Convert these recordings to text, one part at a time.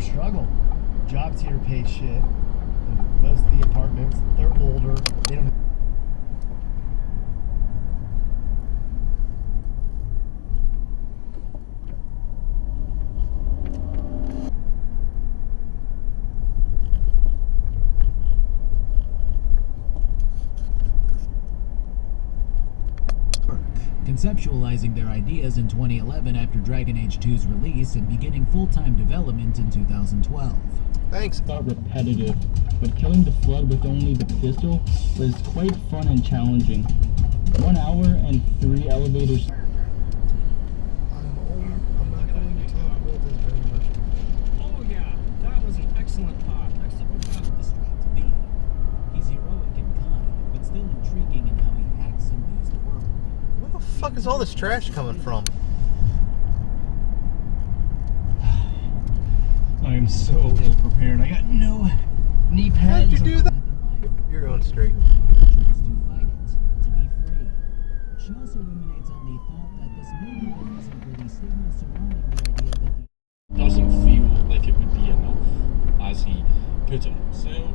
Struggle. Jobs here pay shit. And most of the apartments, they're older. They don't. Conceptualizing their ideas in 2011 after Dragon Age 2's release and beginning full-time development in 2012. Thanks. Got repetitive, but killing the flood with only the pistol was quite fun and challenging. 1 hour and 3 elevators. I'm not going to talk about this very much. Oh yeah, that was an excellent part. Next up we have Distract B. He's heroic and kind, but still intriguing in how he acts and views the world. Where the fuck is all this trash coming from? I am so ill prepared. I got no knee pads. How did you do that? You're going straight. To fight it, to be free. She also ruminates on the thought that this may be the reason for the stigma surrounding the idea that the doesn't feel like it would be enough, as he put it himself.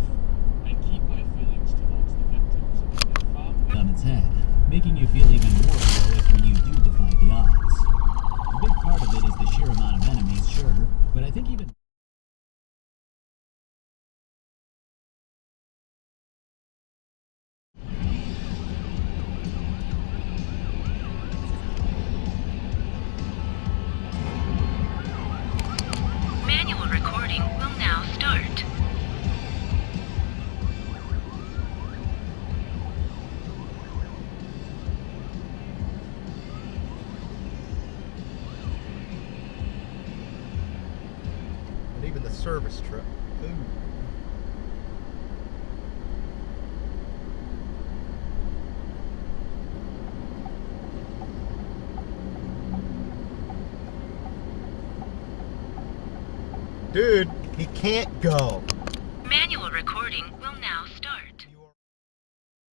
I keep my feelings towards the victims and their families on its head, making you feel even more heroic when you do defy the odds. A big part of it is the sheer amount of enemies, sure, but I think even Manual recording will now start. And even the service truck. Ooh. Dude, he can't go. Manual recording